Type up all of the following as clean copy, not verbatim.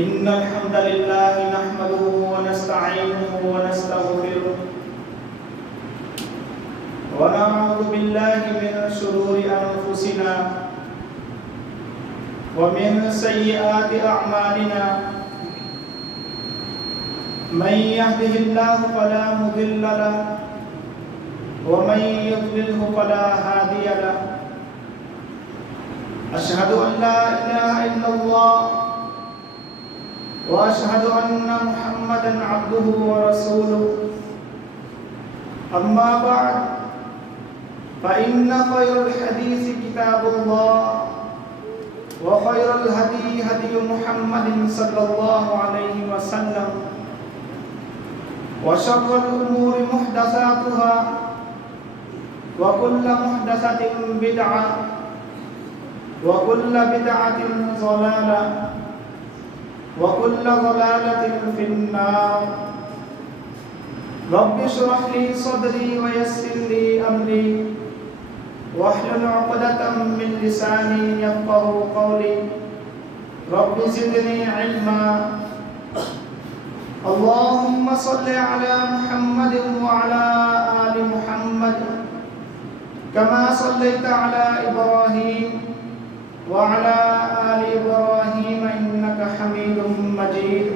إن الحمد لله نحمده ونستعينه ونستغفره ونعوذ بالله من شرور أنفسنا ومن سيئات أعمالنا من يهده الله فلا مضل له ومن يضلله فلا هادي له أشهد أن لا إله إلا الله وأشهد أن محمدا عبده ورسوله أما بعد فإن خير الحديث كتاب الله وخير الهدي هدي محمد صلى الله عليه وسلم وشر الأمور محدثاتها وكل محدثة بدعة وكل بدعة ضلالة وكل ضلالة في النار رب اشرح لي صدري ويسر لي أمري واحلل عقدة من لساني يفقهوا قولي رب زدني علما اللهم صل على محمد وعلى آل محمد كما صليت على إبراهيم وعلى آل إبراهيم إنك حميد مجيد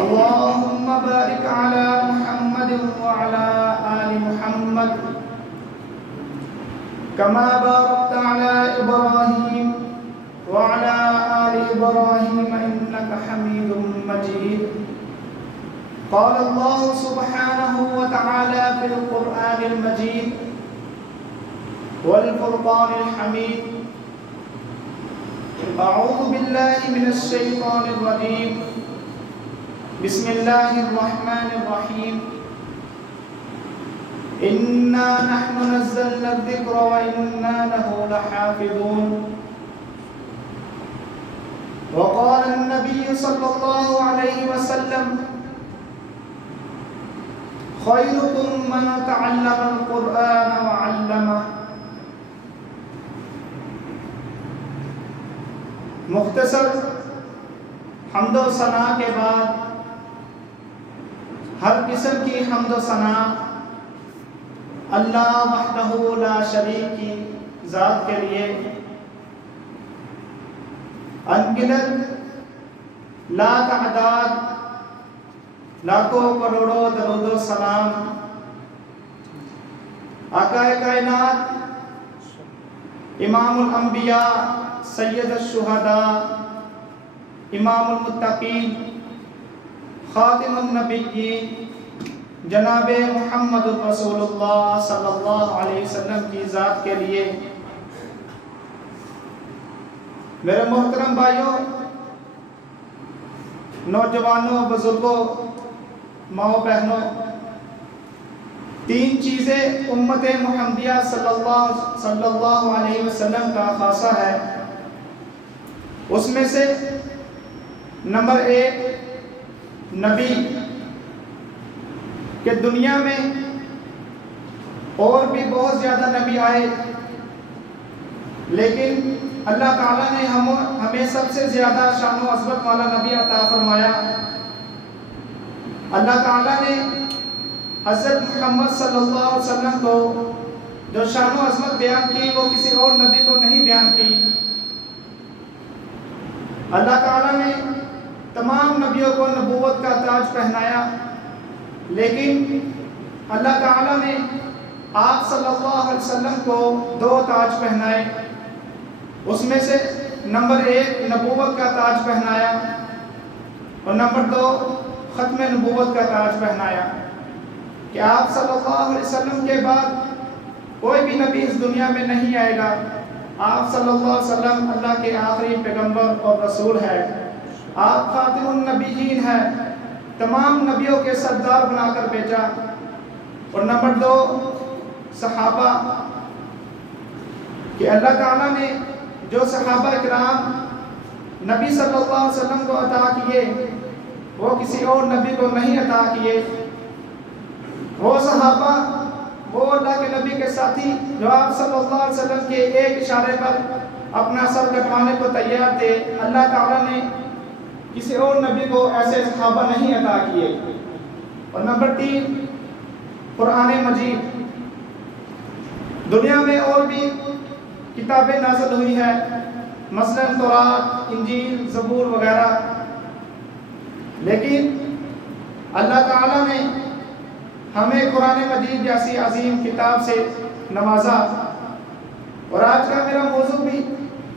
اللهم بارك على محمد وعلى آل محمد كما باركت على إبراهيم وعلى آل إبراهيم إنك حميد مجيد قال الله سبحانه وتعالى في القرآن المجيد والفرقان الحميد أعوذ بالله من الشيطان الرجيم بسم الله الرحمن الرحيم إنا نحن نزلنا الذكر وإنا له لحافظون وقال النبي صلى الله عليه وسلم خيركم من تعلم القرآن وعلمه مختصر حمد و ثنا کے بعد ہر قسم کی حمد و ثنا اللہ وحدہ لا شریک کی ذات کے لیے انگنت لا تعداد لاکھوں کروڑوں درود و سلام آقا کائنات امام الانبیاء سید الشہداء امام المتقین خاتم النبیین جناب محمد رسول اللہ صلی اللہ علیہ وسلم کی ذات کے لیے میرے محترم بھائیوں، نوجوانوں، بزرگوں، ماؤں بہنوں، تین چیزیں امت محمدیہ صلی اللہ علیہ وسلم کا خاصہ ہے۔ اس میں سے نمبر 1 نبی، کہ دنیا میں اور بھی بہت زیادہ نبی آئے، لیکن اللہ تعالیٰ نے ہمیں سب سے زیادہ شان و عظمت والا نبی عطا فرمایا۔ اللہ تعالیٰ نے حضرت محمد صلی اللہ علیہ وسلم کو جو شان و عظمت بیان کی وہ کسی اور نبی کو نہیں بیان کی۔ اللہ تعالیٰ نے تمام نبیوں کو نبوت کا تاج پہنایا، لیکن اللہ تعالیٰ نے آپ صلی اللہ علیہ وسلم کو 2 تاج پہنائے۔ اس میں سے نمبر 1 نبوت کا تاج پہنایا اور نمبر 2 ختم نبوت کا تاج پہنایا، کہ آپ صلی اللہ علیہ وسلم کے بعد کوئی بھی نبی اس دنیا میں نہیں آئے گا۔ آپ صلی اللہ علیہ وسلم اللہ کے آخری پیغمبر اور رسول ہے۔ آپ خاتم النبیین ہیں، تمام نبیوں کے سردار بنا کر بھیجا۔ اور نمبر 2 صحابہ، کہ اللہ تعالیٰ نے جو صحابہ کرام نبی صلی اللہ علیہ وسلم کو عطا کیے وہ کسی اور نبی کو نہیں عطا کیے۔ وہ صحابہ وہ اللہ کے نبی کے ساتھی جو آپ صلی اللہ علیہ وسلم کے ایک اشارے پر اپنا سر کٹوانے کو تیار تھے، اللہ تعالیٰ نے کسی اور نبی کو ایسے صحابہ نہیں عطا کیے۔ اور نمبر 3 قرآن مجید۔ دنیا میں اور بھی کتابیں نازل ہوئی ہیں، مثلاً تورات، انجیل، زبور وغیرہ، لیکن اللہ تعالیٰ نے ہمیں قرآن مجید جیسی عظیم کتاب سے نوازا۔ اور آج کا میرا موضوع بھی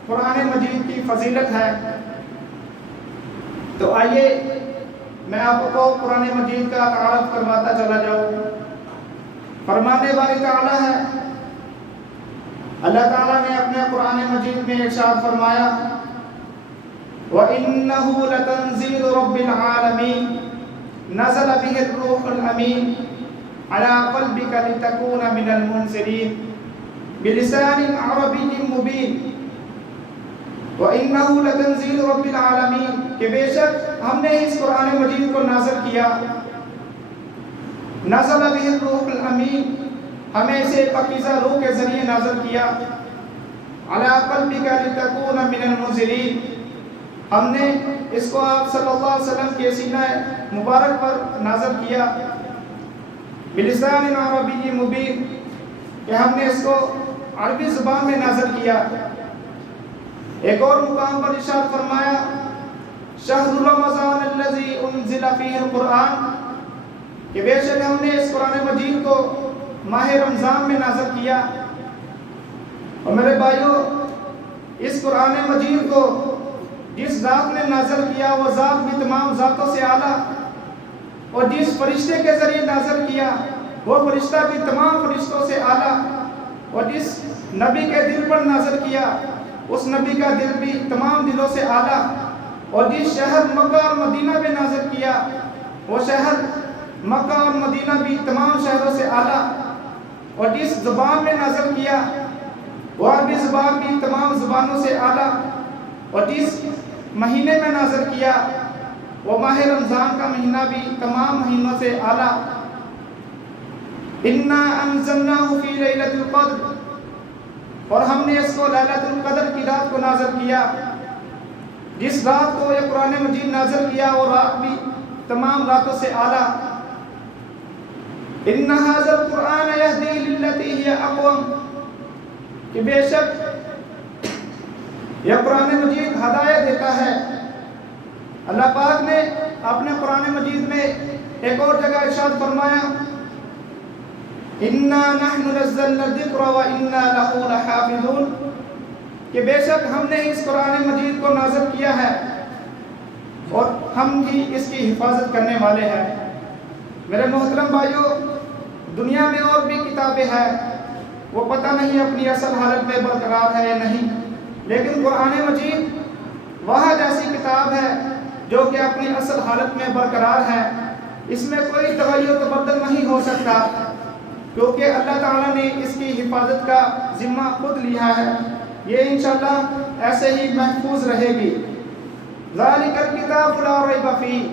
قرآن مجید کی فضیلت ہے۔ تو آئیے میں آپ کو قرآن مجید کا تعارف کرواتا چلا جاؤں۔ فرمانے والی تعالیٰ ہے، اللہ تعالیٰ نے اپنے قرآن مجید میں ارشاد فرمایا وَإِنَّهُ لَتَنزِيلُ رَبِّ الْعَالَمِينَ نَزَلَ بِهِ الرُّوحُ الْأَمِينُ عَلَى قَلْبِكَ لِتَكُونَ مِنَ الْمُنْذِرِينَ بِلِسَانٍ عَرَبِيٍّ مُبِينٍ۔ وَإِنَّهُ لَتَنزِيلُ رَبِّ الْعَالَمِينَ کہ بے شک ہم نے اس قرآن مجید کو نازل کیا۔ نزل بِهِ الرُّوحُ الْأَمِينُ ہمیں اسے پاکیزہ روح کے ذریعے نازل کیا۔ عَلَى قَلْبِكَ لِتَكُونَ مِنَ الْمُنْذِرِينَ ہم نے اس کو آپ صلی اللہ علیہ وسلم کے سینہ مبارک پر نازل کیا۔ بِلِسَانٍ عَرَبِيٍّ مُبِينٍ کہ ہم نے اس کو عربی زبان میں نازل کیا۔ ایک اور مقام پر ارشاد فرمایا شَهْرُ رَمَضَانَ الَّذِي أُنزِلَ فِيهِ الْقُرْآنُ کہ بے شک ہم نے اس قرآن مجید کو ماہ رمضان میں نازل کیا۔ اور میرے بھائیوں، اس قرآن مجید کو جس ذات نے نازل کیا وہ ذات بھی تمام ذاتوں سے اعلیٰ، اور جس فرشتے کے ذریعے نازل کیا وہ فرشتہ بھی تمام فرشتوں سے اعلیٰ، اور جس نبی کے دل پر نازل کیا اس نبی کا دل بھی تمام دلوں سے اعلیٰ، اور جس شہر مکہ اور مدینہ میں نازل کیا وہ شہر مکہ اور مدینہ بھی تمام شہروں سے اعلیٰ، اور جس زبان میں نازل کیا وہ عربی زبان بھی تمام زبانوں سے اعلیٰ، اور جس مہینے میں نازل کیا وہ ماہ رمضان کا مہینہ بھی تمام مہینوں سے اعلیٰ۔ اِنَّا أَنزَلْنَاهُ فِي لَيْلَةِ الْقَدْرِ اور ہم نے اس کو لیلۃ القدر کی رات کو نازل کیا۔ جس رات کو یہ قرآن مجید نازل کیا وہ رات بھی تمام راتوں سے اعلیٰ۔ إِنَّ هَذَا الْقُرْآنَ يَهْدِي لِلَّتِي هِيَ أَقْوَمُ کہ بے شک یہ قرآن مجید ہدایت دیتا ہے۔ اللہ پاک نے اپنے قرآن مجید میں ایک اور جگہ ارشاد فرمایا إِنَّا نَحْنُ نَزَّلْنَا الذِّكْرَ وَإِنَّا لَهُ لَحَافِظُونَ کہ بے شک ہم نے اس قرآن مجید کو نازل کیا ہے اور ہم ہی اس کی حفاظت کرنے والے ہیں۔ میرے محترم بھائیوں، دنیا میں اور بھی کتابیں ہیں، وہ پتہ نہیں اپنی اصل حالت میں برقرار ہے یا نہیں، لیکن قرآن مجید وہاں جیسی کتاب ہے جو کہ اپنی اصل حالت میں برقرار ہے۔ اس میں کوئی تغیر و تبدل نہیں ہو سکتا، کیونکہ اللہ تعالیٰ نے اس کی حفاظت کا ذمہ خود لیا ہے۔ یہ انشاءاللہ ایسے ہی محفوظ رہے گی۔ ذَلِكَ الْكِتَابُ لَا رَيْبَ فِيهِ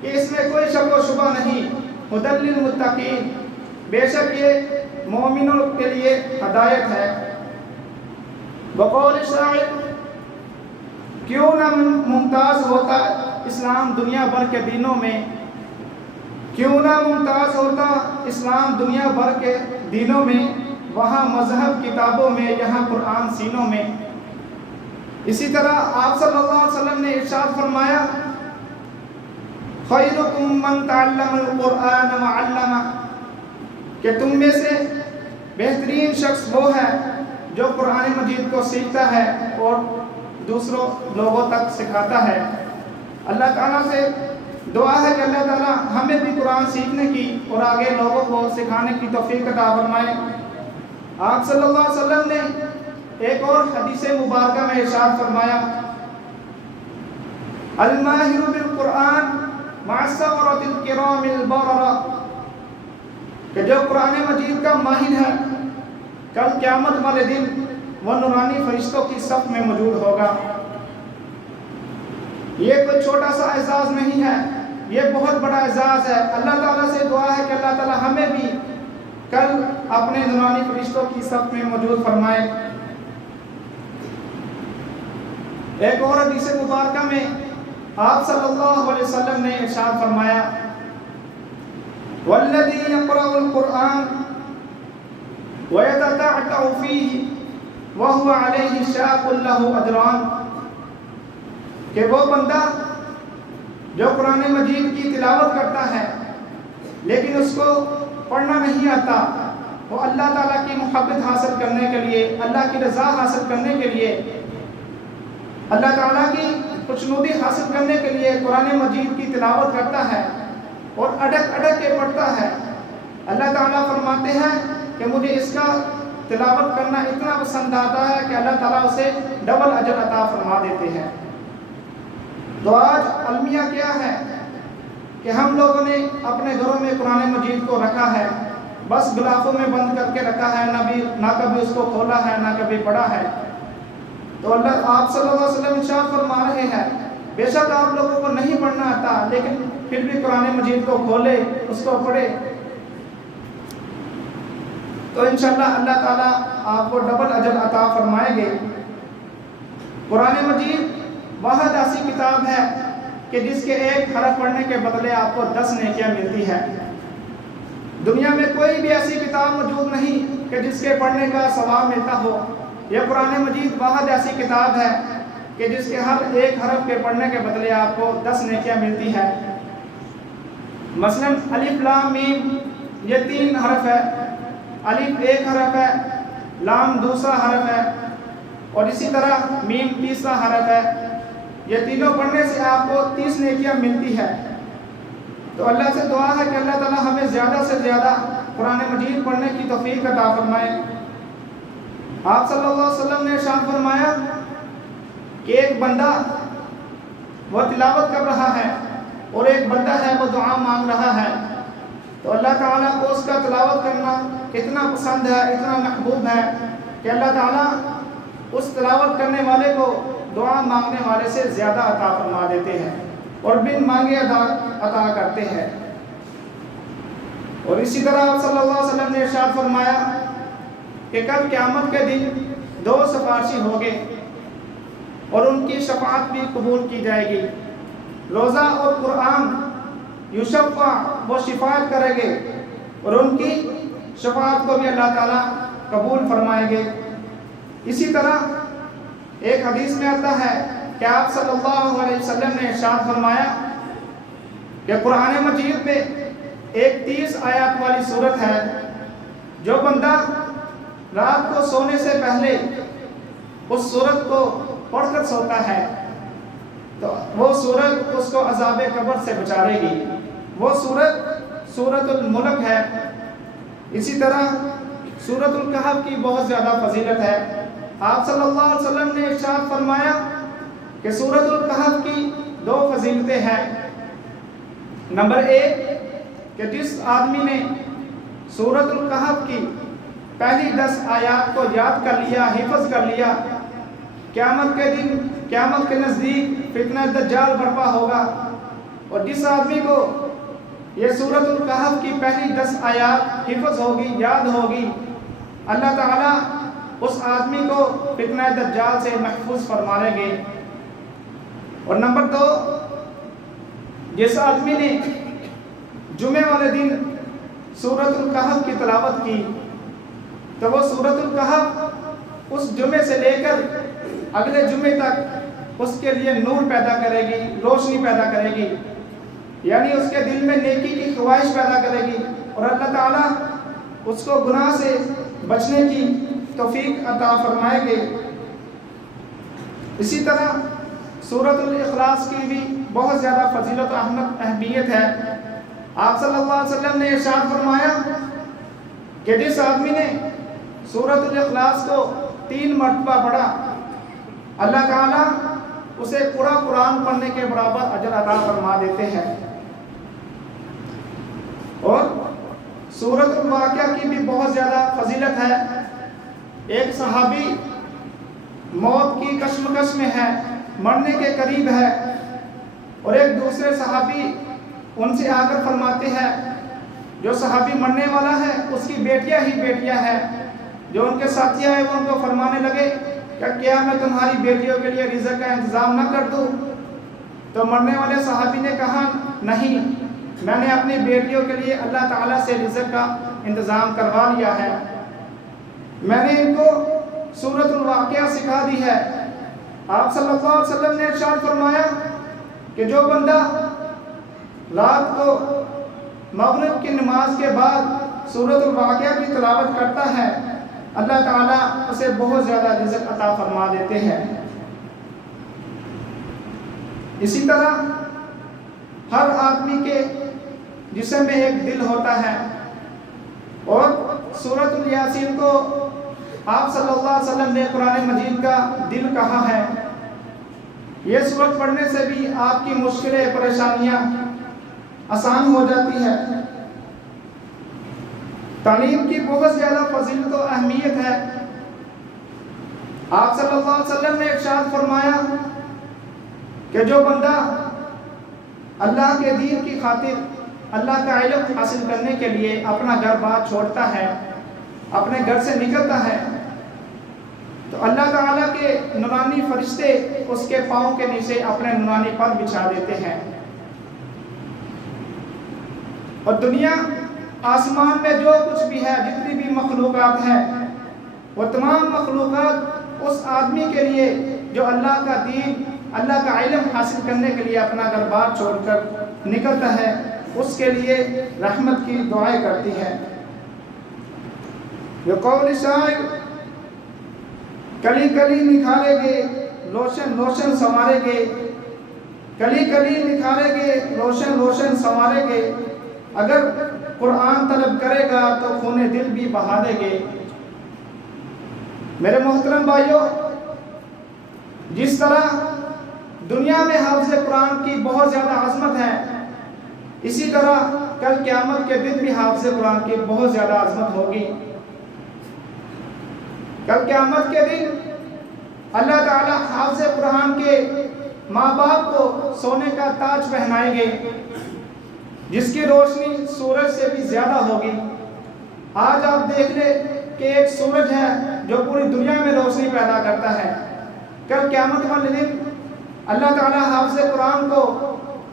کہ اس میں کوئی شک و شبہ نہیں۔ هُدًى لِّلْمُتَّقِينَ بے شک یہ مومنوں کے لیے ہدایت ہے۔ بقول شاعر کیوں نہ ممتاز ہوتا اسلام دنیا بھر کے دینوں میں، کیوں نہ ممتاز ہوتا اسلام دنیا بھر کے دینوں میں، وہاں مذہب کتابوں میں، یہاں قرآن سینوں میں۔ اسی طرح آپ صلی اللہ علیہ وسلم نے ارشاد فرمایا خیرکم من تعلم القرآن وعلمہ کہ تم میں سے بہترین شخص وہ ہے جو قرآن مجید کو سیکھتا ہے اور دوسروں لوگوں تک سکھاتا ہے۔ اللہ تعالیٰ سے دعا ہے کہ اللہ تعالیٰ ہمیں بھی قرآن سیکھنے کی اور آگے لوگوں کو سکھانے کی توفیق عطا فرمائے۔ آپ صلی اللہ علیہ وسلم نے ایک اور حدیث مبارکہ میں ارشاد فرمایا الماہر بالقرآن مع السفرۃ الکرام البررہ کہ جو قرآن مجید کا ماہر ہے کل قیامت والے دن وہ نورانی فرشتوں کی صف میں موجود ہوگا۔ یہ کوئی چھوٹا سا اعزاز نہیں ہے، یہ بہت بڑا اعزاز ہے۔ اللہ تعالیٰ سے دعا ہے کہ اللہ تعالیٰ ہمیں بھی کل اپنے نورانی فرشتوں کی صف میں موجود فرمائے۔ ایک اور حدیث مبارکہ میں آپ صلی اللہ علیہ وسلم نے ارشاد فرمایا والذی یقرأ القرآن ویتتعتع فیہ وہو علیہ شاق لہ اجران، کہ وہ بندہ جو قرآن مجید کی تلاوت کرتا ہے لیکن اس کو پڑھنا نہیں آتا، وہ اللہ تعالیٰ کی محبت حاصل کرنے کے لیے، اللہ کی رضا حاصل کرنے کے لیے، اللہ تعالیٰ کی خوشنودی حاصل کرنے کے لیے قرآن مجید کی تلاوت کرتا ہے اور اڑک اڑک کے پڑھتا ہے، اللہ تعالیٰ فرماتے ہیں کہ مجھے اس کا تلاوت کرنا اتنا پسند آتا ہے کہ اللہ تعالیٰ اسے ڈبل اجر عطا فرما دیتے ہیں۔ تو آج المیہ کیا ہے کہ ہم لوگوں نے اپنے گھروں میں قرآن مجید کو رکھا ہے، بس غلافوں میں بند کر کے رکھا ہے، نہ کبھی اس کو کھولا ہے، نہ کبھی پڑھا ہے۔ تو اللہ آپ صلی اللہ علیہ وسلم ارشاد فرما رہے ہیں بے شک آپ لوگوں کو نہیں پڑھنا آتا لیکن پھر بھی قرآن مجید کو کھولے، اس کو پڑھے، تو انشاءاللہ اللہ تعالیٰ آپ کو ڈبل اجر عطا فرمائیں گے۔ قرآن مجید واحد ایسی کتاب ہے کہ جس کے ایک حرف پڑھنے کے بدلے آپ کو 10 نیکیاں ملتی ہے۔ دنیا میں کوئی بھی ایسی کتاب موجود نہیں کہ جس کے پڑھنے کا ثواب ملتا ہو۔ یہ قرآن مجید واحد ایسی کتاب ہے کہ جس کے ہر ایک حرف کے پڑھنے کے بدلے آپ کو 10 نیکیاں ملتی ہے۔ مثلا الف لام میم یہ 3 حرف ہے، الف ایک حرف ہے، لام دوسرا حرف ہے اور اسی طرح میم تیسرا حرف ہے، یہ تینوں پڑھنے سے آپ کو 30 نیکیاں ملتی ہے۔ تو اللہ سے دعا ہے کہ اللہ تعالیٰ ہمیں زیادہ سے زیادہ قرآن مجید پڑھنے کی توفیق عطا فرمائے۔ آپ صلی اللہ علیہ وسلم نے ارشاد فرمایا کہ ایک بندہ وہ تلاوت کر رہا ہے اور ایک بندہ ہے وہ دعا مانگ رہا ہے، تو اللہ تعالیٰ کو اس کا تلاوت کرنا اتنا پسند ہے، اتنا محبوب ہے کہ اللہ تعالیٰ اس تلاوت کرنے والے کو دعا مانگنے والے سے زیادہ عطا فرما دیتے ہیں اور بن مانگے عطا کرتے ہیں۔ اور اسی طرح آپ صلی اللہ علیہ وسلم نے ارشاد فرمایا کہ کل قیامت کے دن 2 سفارشی ہوں گے اور ان کی شفاعت بھی قبول کی جائے گی، روزہ اور قرآن یشفع وہ شفاعت کریں گے اور ان کی شفاعت کو بھی اللہ تعالیٰ قبول فرمائیں گے۔ اسی طرح ایک حدیث میں آتا ہے کہ آپ صلی اللہ علیہ وسلم نے ارشاد فرمایا کہ قرآن مجید میں ایک 30 آیات والی سورت ہے، جو بندہ رات کو سونے سے پہلے اس سورت کو پڑھ کر سوتا ہے تو وہ سورت اس کو عذاب قبر سے بچائے گی۔ وہ سورت الملک ہے۔ اسی طرح سورت الکہف کی بہت زیادہ فضیلت ہے۔ آپ صلی اللہ علیہ وسلم نے ارشاد فرمایا کہ سورت الکہف کی 2 فضیلتیں ہیں۔ نمبر 1 کہ جس آدمی نے سورت الکہف کی پہلی 10 آیات کو یاد کر لیا، حفظ کر لیا، قیامت کے دن، قیامت کے نزدیک فتنہ دجال برپا ہوگا، اور جس آدمی کو یہ سورت الکہف کی پہلی 10 آیات حفظ ہوگی، یاد ہوگی، اللہ تعالیٰ اس آدمی کو فتنہ دجال سے محفوظ فرمائیں گے۔ اور نمبر 2 جس آدمی نے جمعے والے دن سورت الکہف کی تلاوت کی تو وہ سورت الکہف اس جمعے سے لے کر اگلے جمعے تک اس کے لیے نور پیدا کرے گی، روشنی پیدا کرے گی، یعنی اس کے دل میں نیکی کی خواہش پیدا کرے گی اور اللہ تعالیٰ اس کو گناہ سے بچنے کی توفیق عطا فرمائے گے۔ اسی طرح سورت الاخلاص کی بھی بہت زیادہ فضیلت و اہمیت ہے۔ آپ صلی اللہ علیہ وسلم نے ارشاد فرمایا کہ جس آدمی نے سورت الاخلاص کو 3 مرتبہ پڑھا، اللہ تعالیٰ اسے پورا قرآن پڑھنے کے برابر اجر عطا فرما دیتے ہیں۔ اور سورت الواقعہ کی بھی بہت زیادہ فضیلت ہے۔ ایک صحابی موت کی کشمکش میں ہے، مرنے کے قریب ہے، اور ایک دوسرے صحابی ان سے آ کر فرماتے ہیں جو صحابی مرنے والا ہے اس کی بیٹیاں ہی بیٹیاں ہیں، جو ان کے ساتھی آئے وہ ان کو فرمانے لگے کہ کیا میں تمہاری بیٹیوں کے لیے رزق کا انتظام نہ کر دوں؟ تو مرنے والے صحابی نے کہا نہیں، میں نے اپنی بیٹیوں کے لیے اللہ تعالیٰ سے رزق کا انتظام کروا لیا ہے، میں نے ان کو سورۃ الواقعہ سکھا دی ہے۔ آپ صلی اللہ علیہ وسلم نے ارشاد فرمایا کہ جو بندہ رات کو مغرب کی نماز کے بعد سورۃ الواقعہ کی تلاوت کرتا ہے، اللہ تعالیٰ اسے بہت زیادہ رزق عطا فرما دیتے ہیں۔ اسی طرح ہر آدمی کے جسم میں ایک دل ہوتا ہے، اور سورۃ الیاسین کو آپ صلی اللہ علیہ وسلم نے قرآن مجید کا دل کہا ہے۔ یہ سورت پڑھنے سے بھی آپ کی مشکلیں پریشانیاں آسان ہو جاتی ہے۔ تعلیم کی بہت زیادہ فضیلت و اہمیت ہے۔ آپ صلی اللہ علیہ وسلم نے ارشاد فرمایا کہ جو بندہ اللہ کے دین کی خاطر اللہ کا علم حاصل کرنے کے لیے اپنا گھر بار چھوڑتا ہے، اپنے گھر سے نکلتا ہے، تو اللہ تعالیٰ کے نورانی فرشتے اس کے پاؤں کے نیچے اپنے نورانی پر بچھا دیتے ہیں، اور دنیا آسمان میں جو کچھ بھی ہے، جتنی بھی مخلوقات ہیں، وہ تمام مخلوقات اس آدمی کے لیے جو اللہ کا دین، اللہ کا علم حاصل کرنے کے لیے اپنا گھر بار چھوڑ کر نکلتا ہے، اس کے لیے رحمت کی دعائیں کرتی ہے۔ یہ قول شاعر کلی کلی نکھارے گے روشن روشن سنوارے گے، کلی کلی نکھارے گے روشن روشن سنوارے گے، اگر قرآن طلب کرے گا تو خون دل بھی بہا دے گے۔ میرے محترم بھائیوں، جس طرح دنیا میں حافظ قرآن کی بہت زیادہ عظمت ہے، اسی طرح کل قیامت کے دن بھی حافظ قرآن کی بہت زیادہ عظمت ہوگی۔ کل قیامت کے دن اللہ تعالیٰ حافظ قرآن کے ماں باپ کو سونے کا تاج پہنائیں گے، جس کی روشنی سورج سے بھی زیادہ ہوگی۔ آج آپ دیکھ لیں کہ ایک سورج ہے جو پوری دنیا میں روشنی پیدا کرتا ہے، کل قیامت والے دن اللہ تعالیٰ حافظ قرآن کو،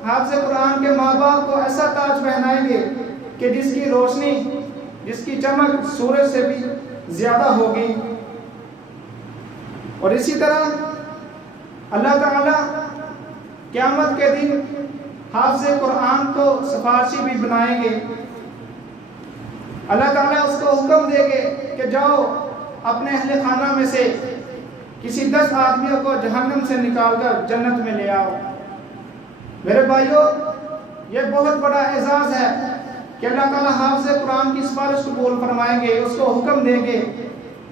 حافظ قرآن کے ماں باپ کو ایسا تاج پہنائیں گے کہ جس کی روشنی، جس کی چمک سورج سے بھی زیادہ ہوگی۔ اور اسی طرح اللہ تعالیٰ قیامت کے دن حافظ قرآن کو سفارشی بھی بنائیں گے۔ اللہ تعالیٰ اس کو حکم دے گے کہ جاؤ اپنے اہل خانہ میں سے کسی 10 آدمیوں کو جہنم سے نکال کر جنت میں لے آؤ۔ میرے بھائیوں، یہ بہت بڑا اعزاز ہے کہ اللہ تعالیٰ حافظ قرآن کی سفارش قبول فرمائیں گے، اس کو حکم دیں گے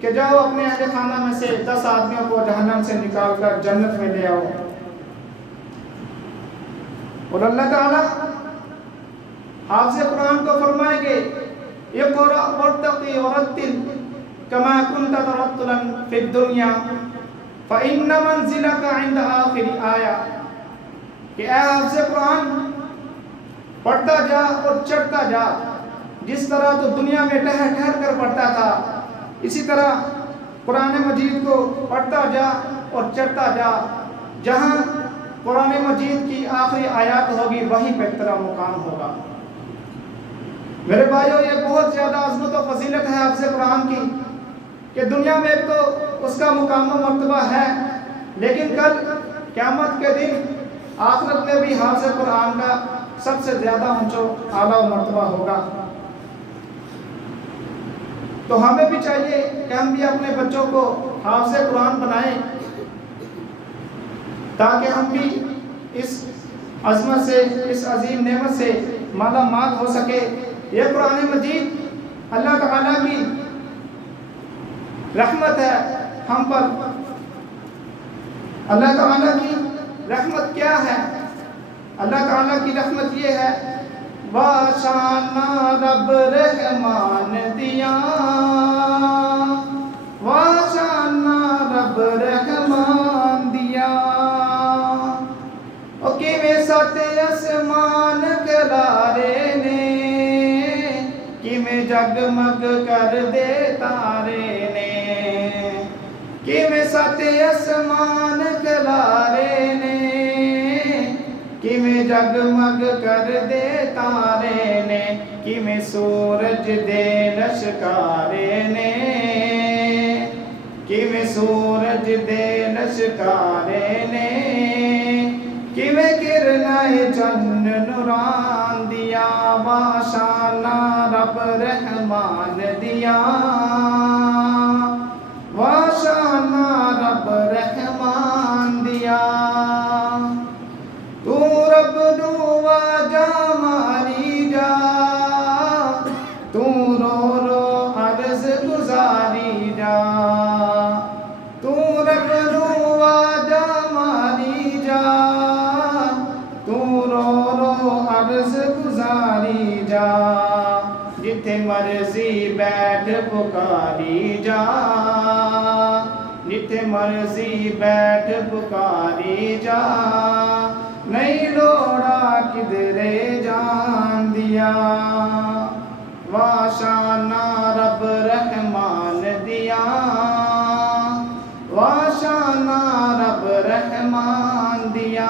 کہ جاؤ اپنے اہل خانہ میں سے 10 آدمیوں کو جہنم سے نکال کر جنت میں لے آؤ۔ اور اللہ تعالیٰ حافظ قرآن کو فرمائیں گے اقرأ وارتقی ورتل کما کنت ترتلا فی الدنیا فإن منزلک عند آخر آیہ، کہ اے حافظ قرآن پڑھتا جا اور چڑھتا جا، جس طرح تو دنیا میں ٹہر ٹہر کر پڑھتا تھا، اسی طرح قرآن مجید کو پڑھتا جا اور چڑھتا جا، جہاں قرآن مجید کی آخری آیات ہوگی وہیں پہ تیرا مقام ہوگا۔ میرے بھائیوں، یہ بہت زیادہ عظمت و فضیلت ہے حافظ قرآن کی کہ دنیا میں تو اس کا مقام و مرتبہ ہے، لیکن کل قیامت کے دن آخرت میں بھی حافظ قرآن کا سب سے زیادہ اونچا اعلیٰ مرتبہ ہوگا۔ تو ہمیں بھی چاہیے کہ ہم بھی اپنے بچوں کو حافظ قرآن بنائیں، تاکہ ہم بھی اس عظمت سے، اس عظیم نعمت سے مالا مال ہو سکے۔ یہ قرآن مجید اللہ تعالیٰ کی رحمت ہے ہم پر۔ اللہ تعالیٰ کی رحمت کیا ہے؟ اللہ تعالیٰ کی رحمت یہ ہے واشانا رب رحمان دیا، واشانا رب رحمان دیا، او کیویں ساتے اسمان کلارے نے، کیویں جگمگ کر دے تارے نے، کیویں ساتے اسمان کلارے نے، کیویں جگمگ کر دے تارے نے، کیویں سورج دے لشکارے نے، کیویں سورج دے لشکارے نے، کیویں کرنائے چن نوران دیا، واشانا رب رحمان دیا، واشانا رب رحمان دیا۔ تو رب نو واجا ماری جا، تو رو رو عرض گزاری جا، تو رب نو واجا ماری جا، تو رو رو عرض گزاری جا، جتھے مرضی بیٹھ پکاری جا، جتھے مرضی بیٹھ پکاری جا، نہیں لوڑا کدھرے جان دیا، واشانا رب رحمان دیا، واشانا رب رحمان دیا۔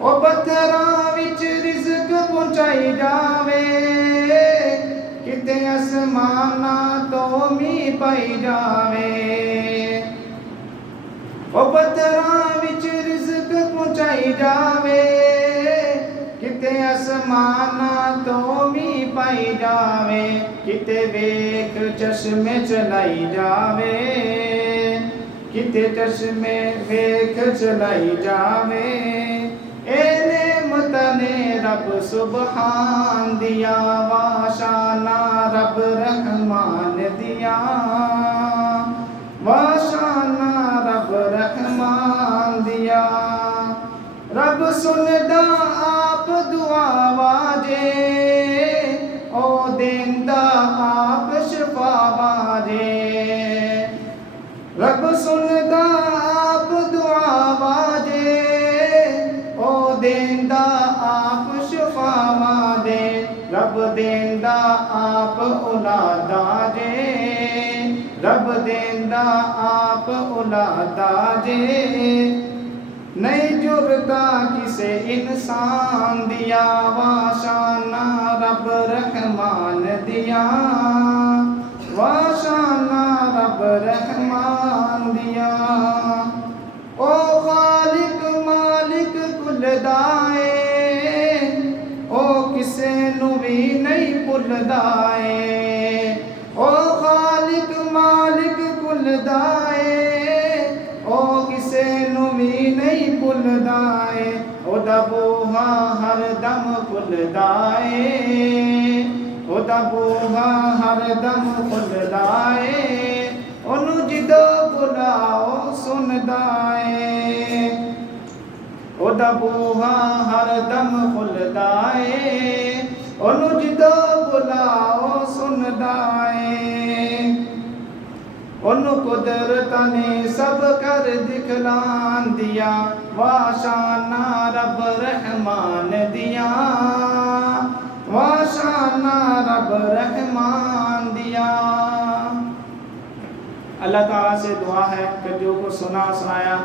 او پتھراں وچ رزق پہنچائی جاوے، کتے اسماناں تو می پائی جاوے، او پتھراں وچ رزق پہنچائی جاوے، کتے اسماناں تو می پائی جاوے، کتے ویکھ چشمے چلائی جاوے، کتے چشمے ویکھ چلائی جاوے، اے نعمت نے رب سبحان دیا، واشانا رب رحمان دیا، واشانا رب رحمان دیا۔ رب سندا آپ دعا واجے، او دیندا آپ شفا واجے، رب سندا آپ دعا واجے، او دیندا آپ شفا واجے، رب دیندا آپ اولاد آجے، رب دیندا آپ اولاد آجے، نہیں جرتا کسے انسان دیا، واشانا رب رحمان دیا، واشانا رب رحمان دیا۔ او خالق مالک کل دائے، او کسے نو بھی نہیں بھلدائے، او خالق مالک کل دائے، او کسے نو بھی نہیں بھلدائے، او دا بوہا ہر دم کھلدائے، او دا بوہا ہر دم کھلدائے، اونوں جدو بلاؤ سندائے، او دا بوہا ہر دم کھلدائے، اونوں جدو بلاؤ سندائے، اونوں قدرت نے سب کر دکھلان دیا، واشانا رب رحمان دیا، واشانا رب رحمان دیا۔ اللہ تعالیٰ سے دعا ہے کہ جو کو سنایا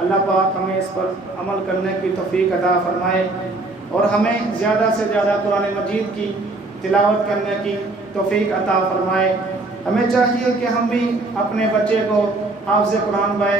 اللہ پاک ہمیں اس پر عمل کرنے کی توفیق عطا فرمائے، اور ہمیں زیادہ سے زیادہ قرآن مجید کی تلاوت کرنے کی توفیق عطا فرمائے۔ ہمیں چاہیے کہ ہم بھی اپنے بچے کو حافظ قرآن بنائیں۔